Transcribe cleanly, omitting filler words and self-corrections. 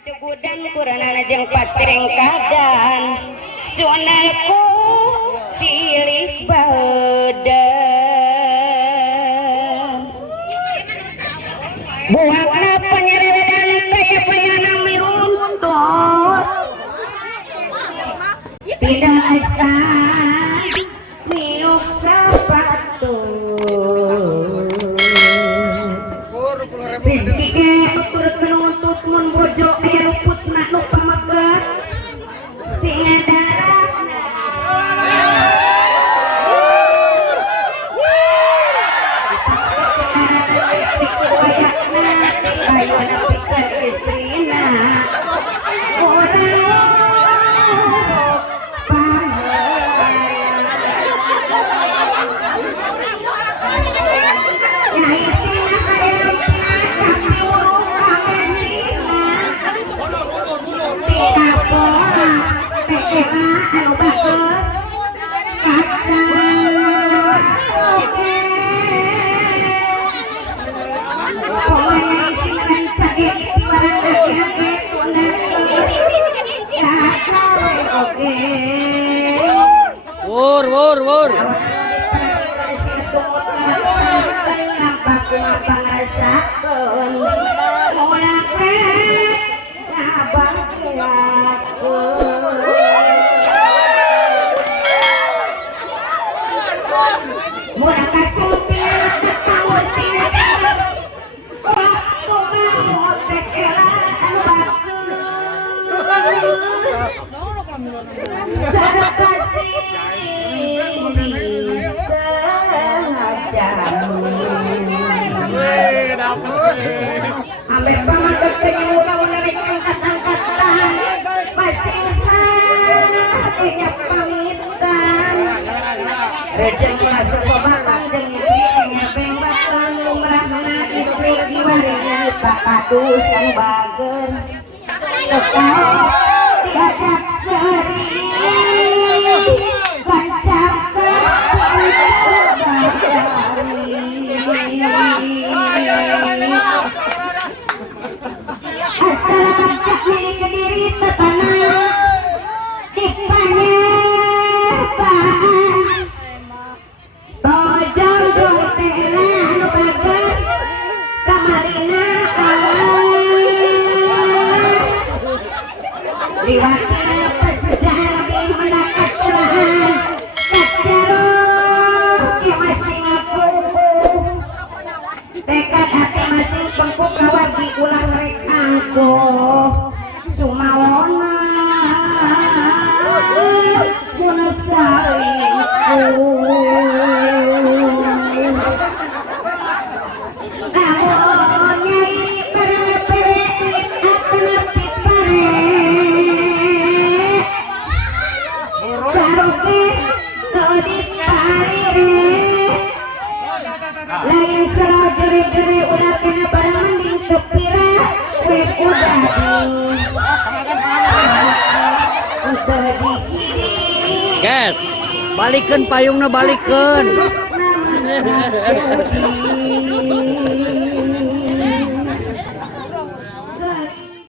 Kacugudan kuranana jeung pating kadan sunalku silih baeudeun buahna panyerewedan teh panyanang miruntut tidak asa miuk sepatu rezeki turut menuntut mun bojo aya luputna nu pamageut sing darahna ayeuna pikeun istrina Wur. Ambek pamaget pengen menarik angkat-angkatan masih punya pamitan rejeng masuk babatan jeung istri nyabeng batan lumrahna istri diwaringan kakadus yang bager tekau diajak seri bancak Kediri tetanah di Panjang tojong dong tela nu bager kamarina liwatna pesejarah di mendapat celahan kacaruk ki masih ngapupuh tekad hati masih pengkuk kawagi ulang rek angkuh sumawona munasariku namun nyai pere-pere atana pipare saruke kodit parire lain sarajuri-juri ulah kena barang mending kepira web udang Guys, balikeun payungna balikeun.